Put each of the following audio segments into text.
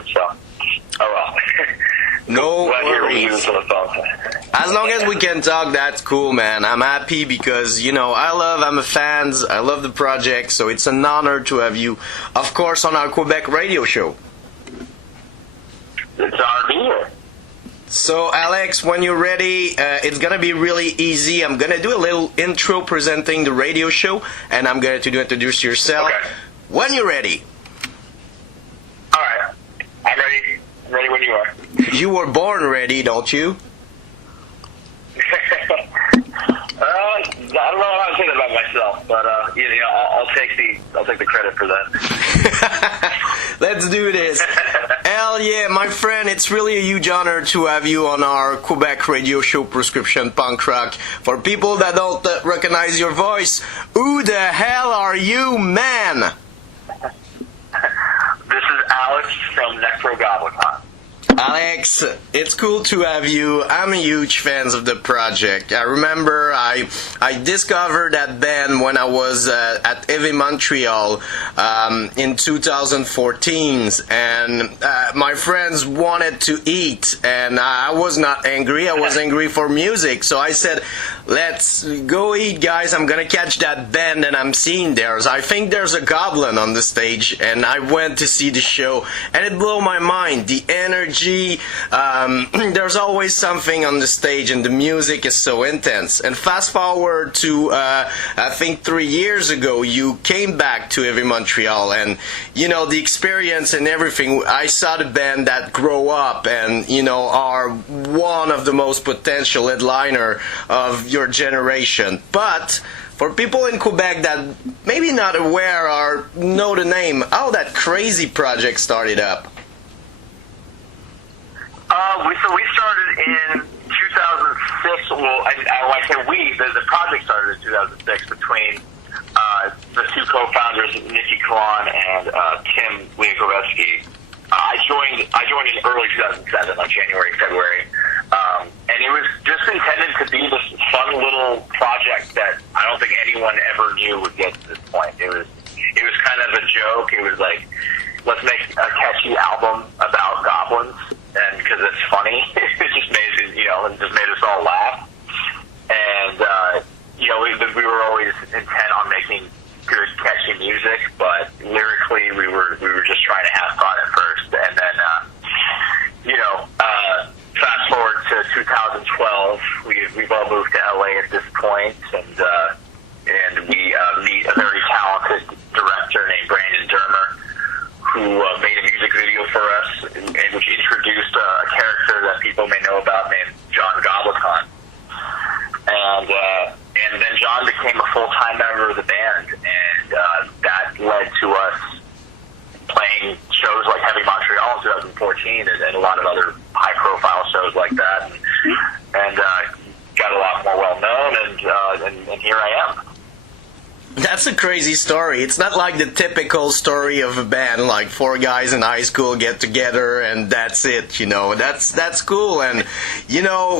him. So, oh well. No worries. phone. As long as we can talk, that's cool, man. I'm happy because, I'm a fan. I love the project, so it's an honor to have you, of course, on our Quebec radio show. It's an honor to be here. So, Alex, when you're ready, it's going to be really easy. I'm going to do a little intro presenting the radio show, and I'm going to introduce yourself. Okay. When you're ready. All right. I'm ready. I'm ready when you are. You were born ready, don't you? I don't know how to say that about myself, but I'll take the credit for that. Let's do this. Hell yeah, my friend, it's really a huge honor to have you on our Quebec radio show, Prescription Punk Rock. For people that don't recognize your voice, who the hell are you, man? This is Alex from Nekroglobikon. Alex, it's cool to have you. I'm a huge fan of the project. I remember I discovered that band when I was at Heavy Mtl in 2014, and my friends wanted to eat, and I was not angry. I was angry for music, so I said, let's go eat, guys. I'm gonna catch that band, and I'm seeing theirs. I think there's a goblin on the stage, and I went to see the show, and it blew my mind. The energy. There's always something on the stage, and the music is so intense. And fast forward to I think 3 years ago, you came back to Heavy Mtl, and the experience and everything. I saw the band that grow up and are one of the most potential headliner of your generation. But for people in Quebec that maybe not aware or know the name, how that crazy project started up. We started in 2006. Well, when I say we, the project started in 2006 between the two co-founders, Nikki Kalan and Tim Leakovetsky. I joined in early 2007, like January, February, and it was just intended to be this fun little project that I don't think anyone ever knew would get to this point. It was kind of a joke. It was like, let's make a catchy album about goblins. And because it's funny, it just made us all laugh. And we were always intent on making good, catchy music, but lyrically, we were just trying to have fun at first. And then, fast forward to 2012, we've all moved to LA at this point, and we meet a very talented director named Brandon Dermer, who made a music video for us, which introduced a character that people may know about named John Goblikon. And then John became a full-time member of the band, and that led to us playing shows like Heavy Mtl in 2014 and a lot of other high-profile shows like that, and got a lot more well-known, and here I am. That's a crazy story. It's not like the typical story of a band, like 4 guys in high school get together and that's it, That's cool. And,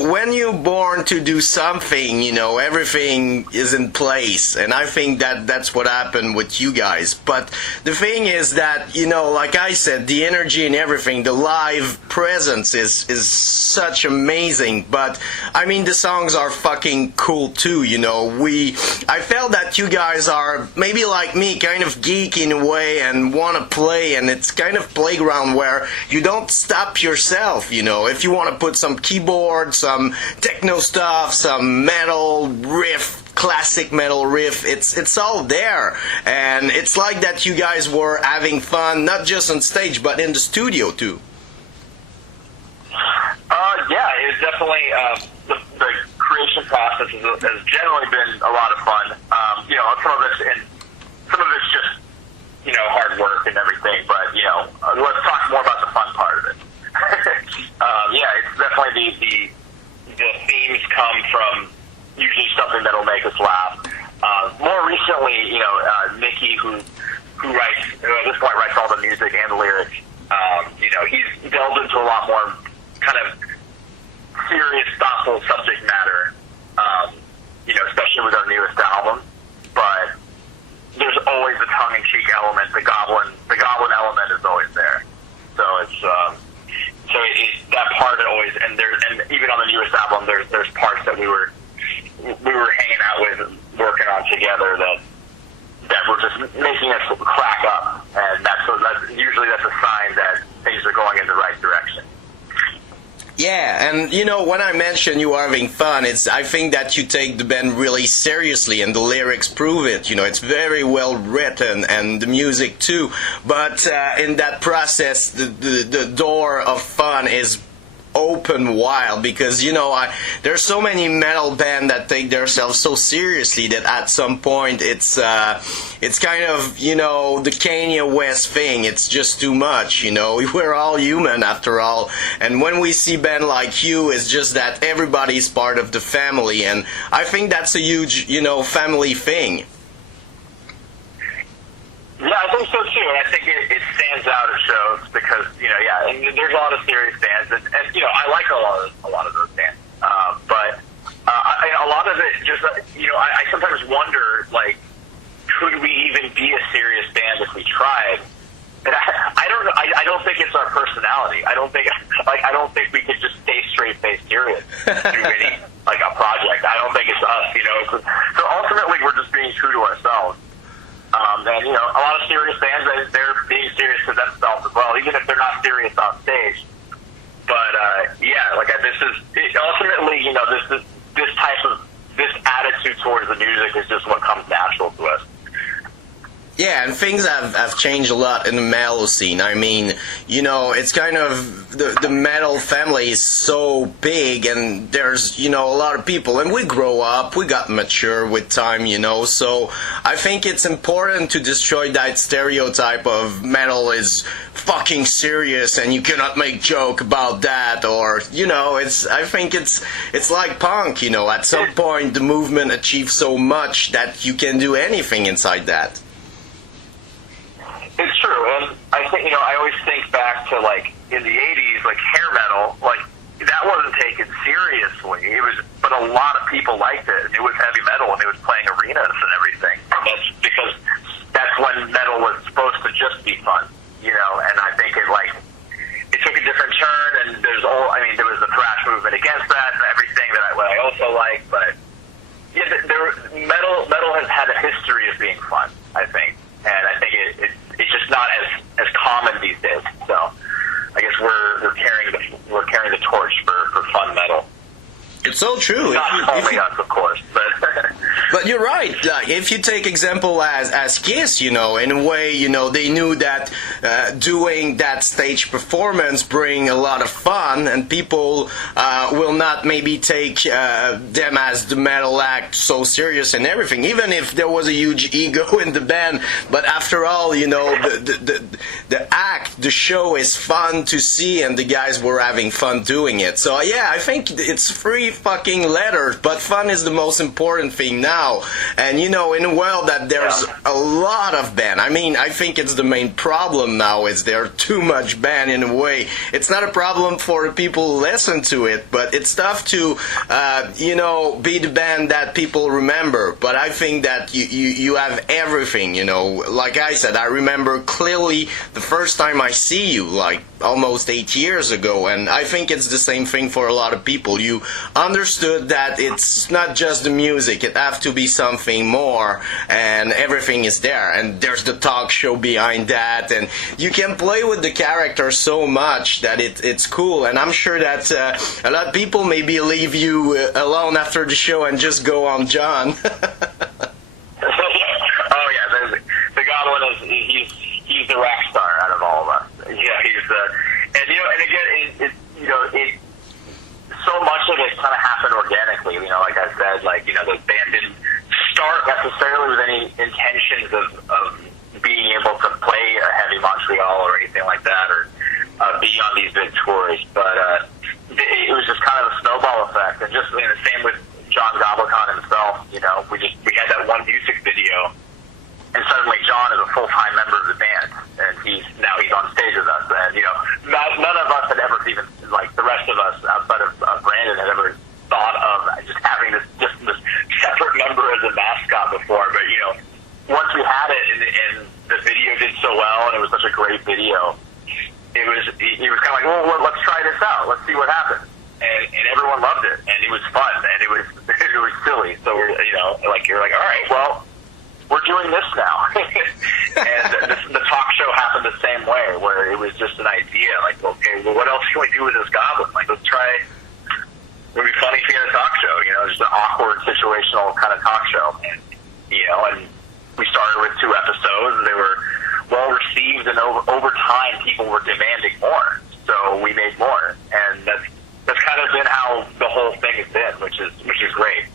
when you're born to do something, everything is in place. And I think that's what happened with you guys. But the thing is that, like I said, the energy and everything, the live presence is such amazing. But, the songs are fucking cool too, I felt that you guys are maybe like me, kind of geek in a way and want to play, and it's kind of playground where you don't stop yourself, if you want to put some keyboard, some techno stuff, some metal riff, classic metal riff, it's all there, and it's like that you guys were having fun not just on stage but in the studio too. Yeah, it's definitely the creation process has generally been a lot of fun. Some of it's just hard work and everything. But let's talk more about the fun part of it. It's definitely the themes come from usually something that'll make us laugh. More recently, Nikki, who at this point writes all the music and the lyrics. He's delved into a lot more kind of serious, thoughtful subject matter, especially with our newest album. But there's always a tongue-in-cheek element. The goblin element is always there. So it's part that always, and even on the newest album, there's parts that we were hanging out with, working on together that were just making us crack up, and usually that's a sign that things are going in the right direction. Yeah, and when I mention you are having fun, I think that you take the band really seriously, and the lyrics prove it. It's very well written, and the music too. But in that process, the door of fun is open wide, because there's so many metal bands that take themselves so seriously that at some point it's kind of the Kanye West thing. It's just too much. We're all human after all, and when we see band like you, it's just that everybody's part of the family, and I think that's a huge family thing. Yeah, I think so too, and I think it stands out at shows because and there's a lot of serious bands, and I like a lot of those bands, but a lot of it just I sometimes wonder, like, could we even be a serious band if we tried? And I don't think it's our personality. I don't think we could just stay straight faced serious through any a project. I don't think it's us, So ultimately, we're just being true to ourselves. And a lot of serious bands, they're being serious to themselves as well, even if they're not serious on stage. But ultimately, this attitude towards the music is just what comes natural to us. Yeah, and things have changed a lot in the metal scene. I mean, it's kind of the metal family is so big, and there's a lot of people, and we grow up, we got mature with time, so I think it's important to destroy that stereotype of metal is fucking serious and you cannot make joke about that, or I think it's like punk, at some point the movement achieves so much that you can do anything inside that. It's true, and I think I always think back to in the '80s, hair metal, that wasn't taken seriously. But a lot of people liked it. It was heavy metal, and it was playing arenas and everything. And that's because that's when metal was supposed to just be fun, And I think it took a different turn, and there was the thrash movement against that and everything that I also like. But yeah, metal has had a history of being fun, I think, and I think it's just not as common these days. So I guess we're carrying the torch for fun metal. It's so true. Not only us, of course, but but you're right. If you take example as Kiss, in a way, they knew that doing that stage performance bring a lot of fun, and people will not maybe take them as the metal act so serious and everything, even if there was a huge ego in the band. But after all, the act, the show is fun to see, and the guys were having fun doing it. So yeah, I think it's free fucking letters, but fun is the most important thing now. And in a world that there's a lot of band, I think it's the main problem now is there too much band in a way. It's not a problem for the people who listen to it, but it's tough to be the band that people remember. But I think that you have everything, like I said, I remember clearly the first time I see you, almost 8 years ago, and I think it's the same thing for a lot of people. You understood that it's not just the music, it have to be something more, and everything is there, and there's the talk show behind that, and you can play with the character so much that it's cool. And I'm sure that a lot of people maybe leave you alone after the show and just go on John. Oh yeah, the Goblin he's the rock star out of all of us. Yeah, he's and again, so much of it kind of happened organically. Like I said, the band didn't start necessarily with any intentions of being able to play a Heavy Mtl or anything like that, or be on these big tours. But it was just kind of a snowball effect, and just the same with John Goblibikon himself. We had that one music video. And suddenly John is a full-time member of the band, and he's on stage with us. And none of us had ever even, the rest of us outside of Brandon, had ever thought of just having this separate member as a mascot before. But once we had it, and the video did so well, and it was such a great video, it was kind of well, let's try this out. Let's see what happens. happened, and everyone loved it, and it was fun, and it was silly. So you're like, all right, well, we're doing this now. And the talk show happened the same way, where it was just an idea, like, okay, well, what else can we do with this goblin? Like, let's try. It would be funny if he had a talk show, just an awkward, situational kind of talk show. And we started with 2 episodes, and they were well received, and over time, people were demanding more. So we made more, and that's kind of been how the whole thing has been, which is great.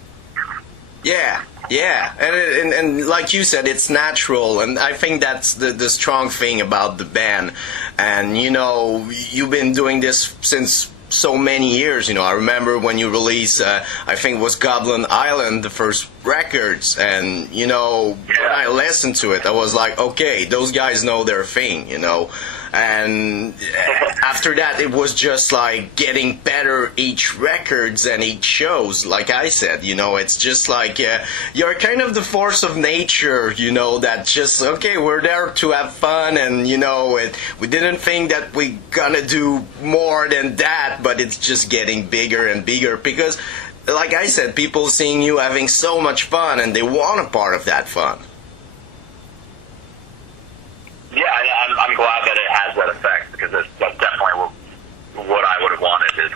Yeah, and like you said, it's natural, and I think that's the strong thing about the band. And you've been doing this since so many years. I remember when you released, I think it was Goblin Island, the first records, and when I listened to it, I was like, okay, those guys know their thing, and after that, it was just like getting better each records and each shows. Like I said, it's just like you're kind of the force of nature, that just, okay, we're there to have fun, and we didn't think that we gonna do more than that, but it's just getting bigger and bigger because, like I said, people seeing you having so much fun, and they want a part of that fun. Yeah, I'm glad that it has that effect, because that's definitely what I would have wanted. Is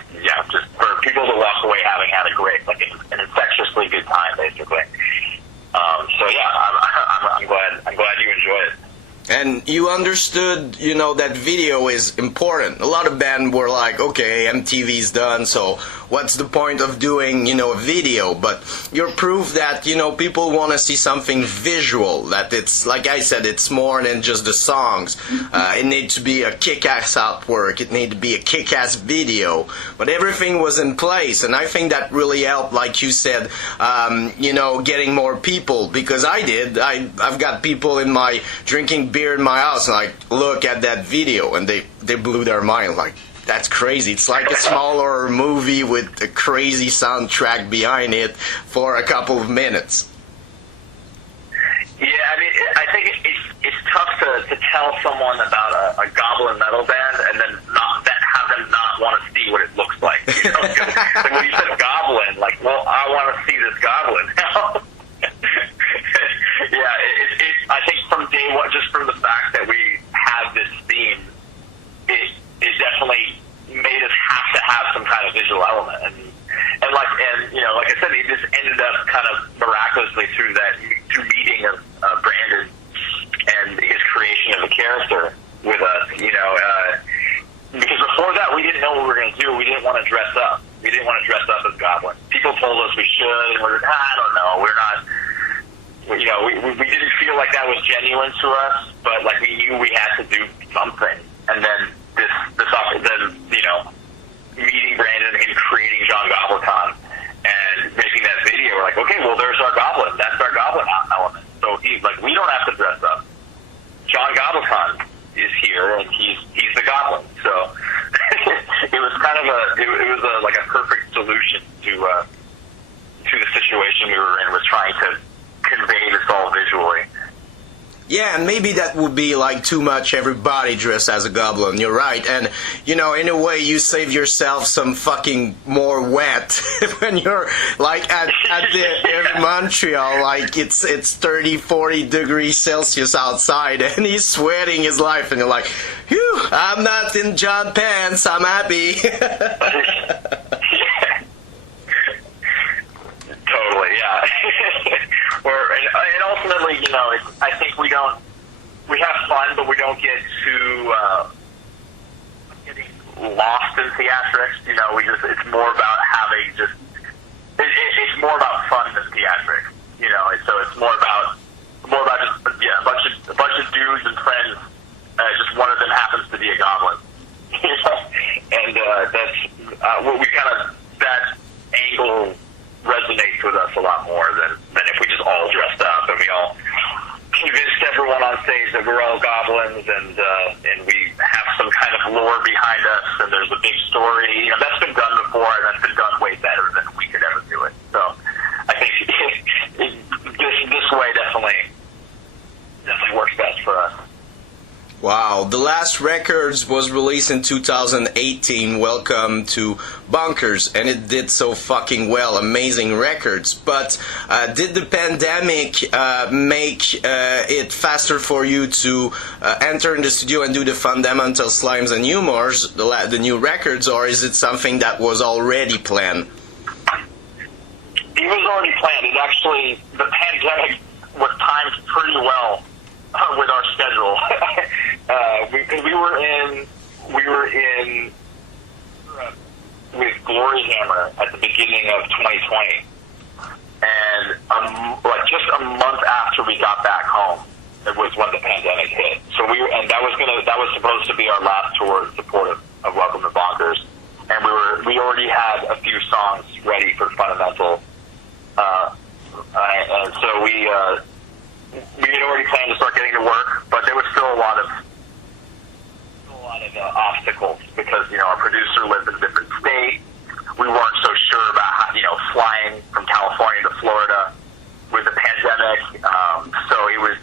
just for people to walk away having had a great, like an infectiously good time, basically. So yeah, I'm glad you enjoy it. And you understood, that video is important. A lot of bands were like, okay, MTV's done, so what's the point of doing, a video? But you're proof that, people want to see something visual, that it's, like I said, it's more than just the songs. It needs to be a kick-ass artwork, it needs to be a kick-ass video. But everything was in place, and I think that really helped, like you said, getting more people, because I did. I've got people in my drinking beer in my house, and like, look at that video, and they blew their mind, like, that's crazy. It's like a smaller movie with a crazy soundtrack behind it for a couple of minutes. Yeah, I think it's tough to tell someone about a goblin metal band and then have them not want to see what it looks like. Like when you said goblin, like, well, I want to see this goblin now. Yeah, I think from day one, just from the fact that we have this theme, it definitely made us have to have some kind of visual element, and like I said, it just ended up kind of miraculously through meeting of Brandon and his creation of the character with us, because before that we didn't know what we were going to do. We didn't want to dress up. We didn't want to dress up as goblins. People told us we should, and we were, I don't know, we're not. We didn't feel like that was genuine to us, but like we knew we had to do something. And then meeting Brandon and creating John Goblikon and making that video, we're like, okay, well, there's our goblin. That's our goblin element. So we don't have to dress up. John Goblikon is here, and he's the goblin. So it was kind of a perfect solution to the situation we were in, was trying to convey this all visually. Yeah, and maybe that would be like too much everybody dressed as a goblin. You're right. And, in a way, you save yourself some fucking more wet when you're like at the Montreal, like it's 30, 40 degrees Celsius outside, and he's sweating his life, and you're like, phew, I'm not in John pants, I'm happy. Totally, yeah. And ultimately, I think we have fun, but we don't get too getting lost in theatrics. It's more about having it's more about fun than theatrics. So it's more about just a bunch of dudes and friends. Just one of them happens to be a goblin, and that's what we that angle resonates with us a lot more than if we just all dressed up and we all convinced everyone on stage that we're all goblins, and we have some kind of lore behind us, and there's a big story. That's been done before, and that's been done way better than we could ever do it. So I think this way definitely works best for us. Wow, the last records was released in 2018, Welcome to Bunkers, and it did so fucking well, amazing records. But did the pandemic make it faster for you to enter in the studio and do the Fundamental Slimes and Humors, the new records, or is it something that was already planned? It was already planned. It actually, the pandemic was timed pretty well with our schedule. we were in with Glory Hammer at the beginning of 2020, and just a month after we got back home, it was when the pandemic hit. So that was supposed to be our last tour in support of Welcome to Bonkers, and we already had a few songs ready for Fundamental, and so we had already planned to start getting to work, but there was still a lot of obstacles because our producer lived in a different state. We weren't so sure about how, flying from California to Florida with the pandemic. So it was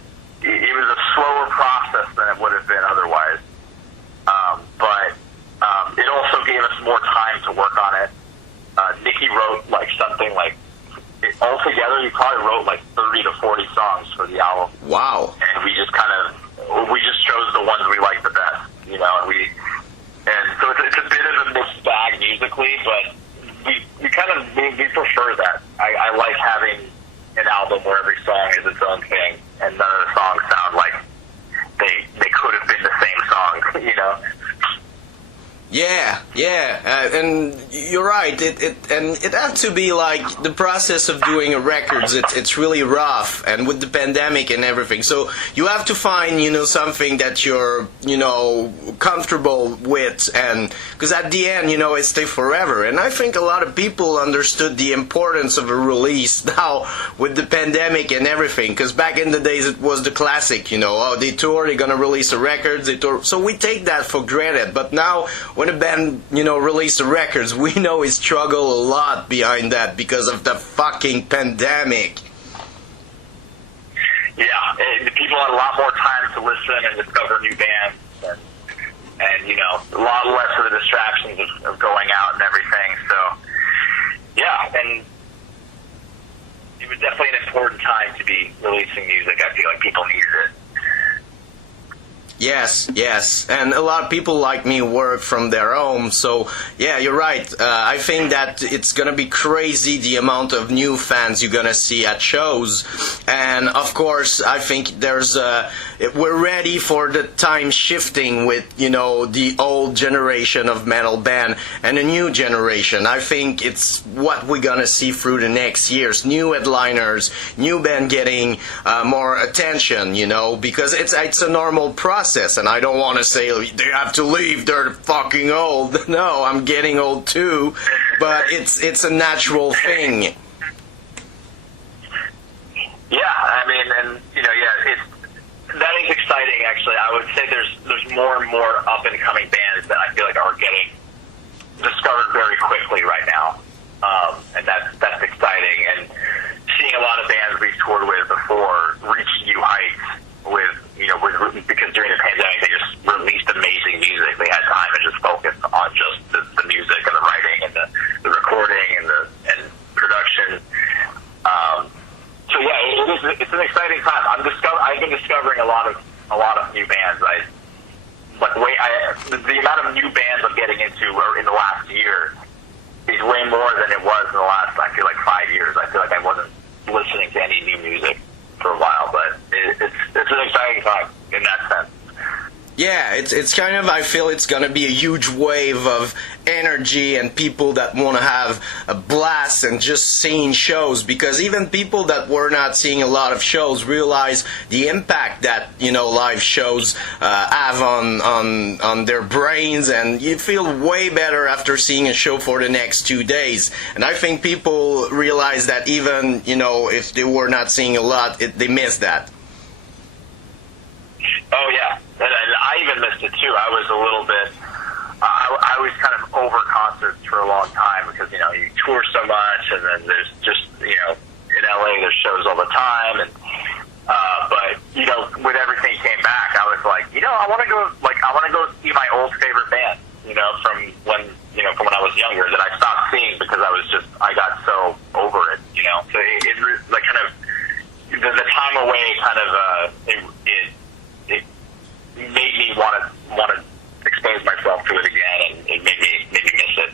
a slower process than it would have been otherwise. But it also gave us more time to work on it. Nikki wrote altogether, he probably wrote 30 to 40 songs for the album. Wow. And we just chose the ones we liked the best, and so it's a bit of a mixed bag musically, but we prefer that. I like having an album where every song is its own thing, and none of the songs sound like they could have been the same song, Yeah, and you're right. It had to be like the process of doing a records. It's really rough, and with the pandemic and everything, so you have to find something that you're comfortable with, and because at the end it stays forever. And I think a lot of people understood the importance of a release now with the pandemic and everything. Because back in the days it was the classic, they tour, they're gonna release the records, they tour, so we take that for granted. But now, when a band, release the records, we know we struggle a lot behind that because of the fucking pandemic. Yeah, people had a lot more time to listen and discover new bands, and a lot less of the distractions of going out and everything. So, yeah, and it was definitely an important time to be releasing music. I feel like people needed it. Yes, and a lot of people like me work from their home, so yeah, you're right. I think that it's gonna be crazy the amount of new fans you're gonna see at shows, and of course, I think we're ready for the time shifting with the old generation of metal band and a new generation. I think it's what we're gonna see through the next years. New headliners, new band getting more attention, because it's a normal process. And I don't want to say they have to leave, they're fucking old. No, I'm getting old too, but it's a natural thing. Yeah, I mean, and that is exciting. Actually, I would say there's more and more up and coming bands that I feel like are getting discovered very quickly right now, and that's exciting. And seeing a lot of bands we've toured with before reach new heights because during the pandemic they just released amazing music. They had time to just focus on just the music and the writing and the recording and production. So yeah, it's an exciting time. I've been discovering a lot of new bands. The amount of new bands I'm getting into in the last year is way more than it was in the last, I feel like, 5 years. I feel like I wasn't listening to any new music for a while, but it's an exciting time in that sense. Yeah, it's kind of, I feel it's gonna be a huge wave of energy and people that want to have a blast and just seeing shows, because even people that were not seeing a lot of shows realize the impact that live shows have on their brains, and you feel way better after seeing a show for the next 2 days. And I think people realize that even if they were not seeing a lot, they miss that. Oh yeah, and I even missed it too. I was a little bit. I was kind of over concerts for a long time because you tour so much, and then there's just in LA there's shows all the time, and but when everything came back, I was like, I want to go see my old favorite band, from when I was younger that I stopped seeing because I got so over it, So it like kind of the time away kind of it made me want to expose myself to it again, and it made me miss it.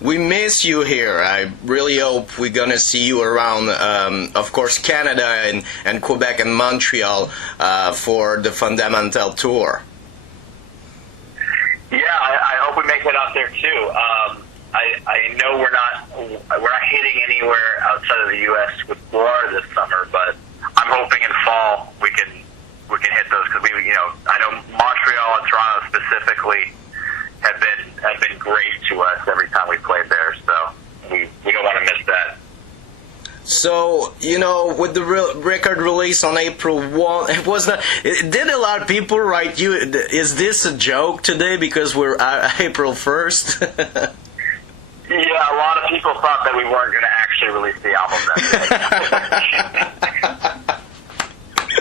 We miss you here. I really hope we're gonna see you around, of course, Canada and Quebec and Montreal for the Fundamental tour. Yeah, I hope we make it out there too. I know we're not hitting anywhere outside of the U.S. with Florida this summer, but I'm hoping in fall we can hit those because I know Montreal and Toronto specifically have been great to us every time we played there, so we don't want to miss that. So, with the record release on April 1, did a lot of people write you, is this a joke today because we're April 1st? Yeah, a lot of people thought that we weren't going to actually release the album that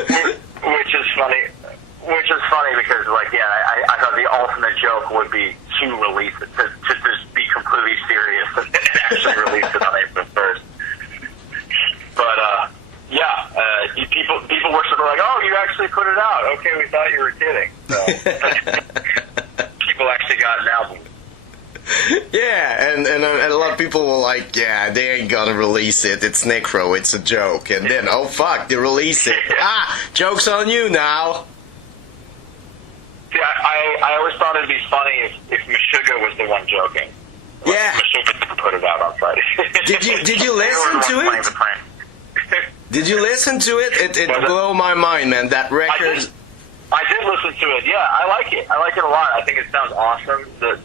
day. Which is funny because, I thought the ultimate joke would be to release it, to just be completely serious and actually release it on April 1st. But, people were sort of like, oh, you actually put it out. Okay, we thought you were kidding. So, people actually got an album. Yeah, and a lot of people were like, yeah, they ain't gonna release it. It's Necro, it's a joke. And then, oh fuck, they release it. Joke's on you now. See, I always thought it'd be funny if Meshuggah was the one joking. Yeah. Meshuggah didn't put it out on Friday. Did you listen to it? Did you listen to it? It blew my mind, man. That record. I did listen to it. Yeah, I like it. I like it a lot. I think it sounds awesome. There's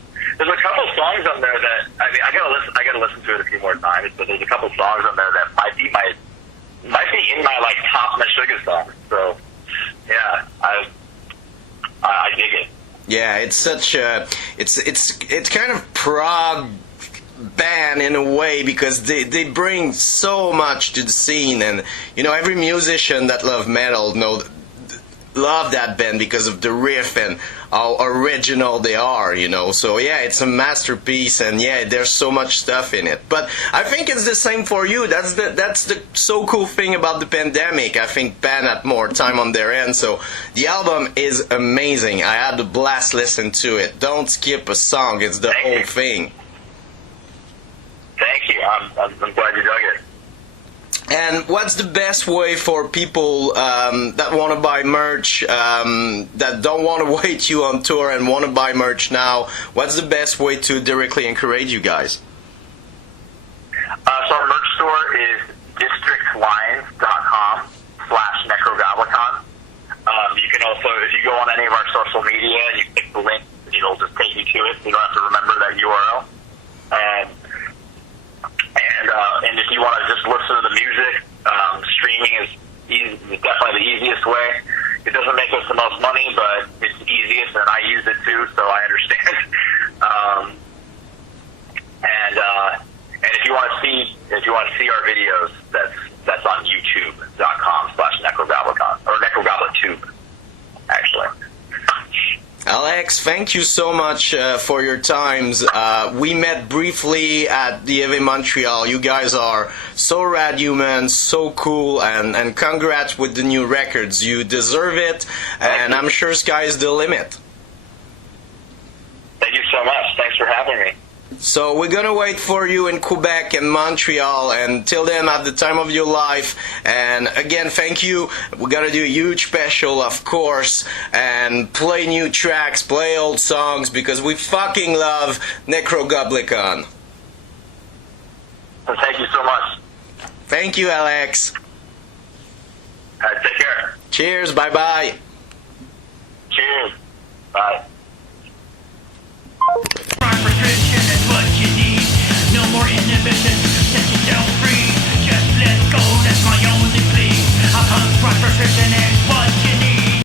a couple songs on there that I gotta listen to it a few more times. But there's a couple songs on there that might be in my top Meshuggah songs. So yeah, I dig it. Yeah, it's such a it's kind of prog band in a way because they bring so much to the scene, and every musician that love metal love that band because of the riff and how original they are, so yeah, it's a masterpiece, and yeah, there's so much stuff in it. But I think it's the same for you. That's the so cool thing about the pandemic. I think band had more time on their end, so the album is amazing. I had a blast listening to it. Don't skip a song. It's the whole thing. Thank you. I'm glad you dug it. And what's the best way for people that want to buy merch, that don't want to wait you on tour and want to buy merch now? What's the best way to directly encourage you guys? So our merch store is districtlines.com/Nekroglobikon. You can also, if you go on any of our social media and you click the link, it'll just take you to it. You don't have to remember that URL. And if you want to just listen to the music, streaming is definitely the easiest way. It doesn't make us the most money, but it's the easiest, and I use it too, so I understand. And if you want to see our videos, that's on youtube.com/Nekroglobikon, or Nekroglobitube, actually. Alex, thank you so much for your times. We met briefly at the Heavy Mtl. You guys are so rad humans, so cool, and congrats with the new records. You deserve it, and I'm sure sky's the limit. Thank you so much. Thanks for having me. So we're gonna wait for you in Quebec and Montreal, and till then, have the time of your life. And again, thank you. We're gonna do a huge special, of course, and play new tracks, play old songs, because we fucking love Nekroglobikon. Well, thank you so much. Thank you, Alex. Take care. Cheers. Bye bye. Cheers.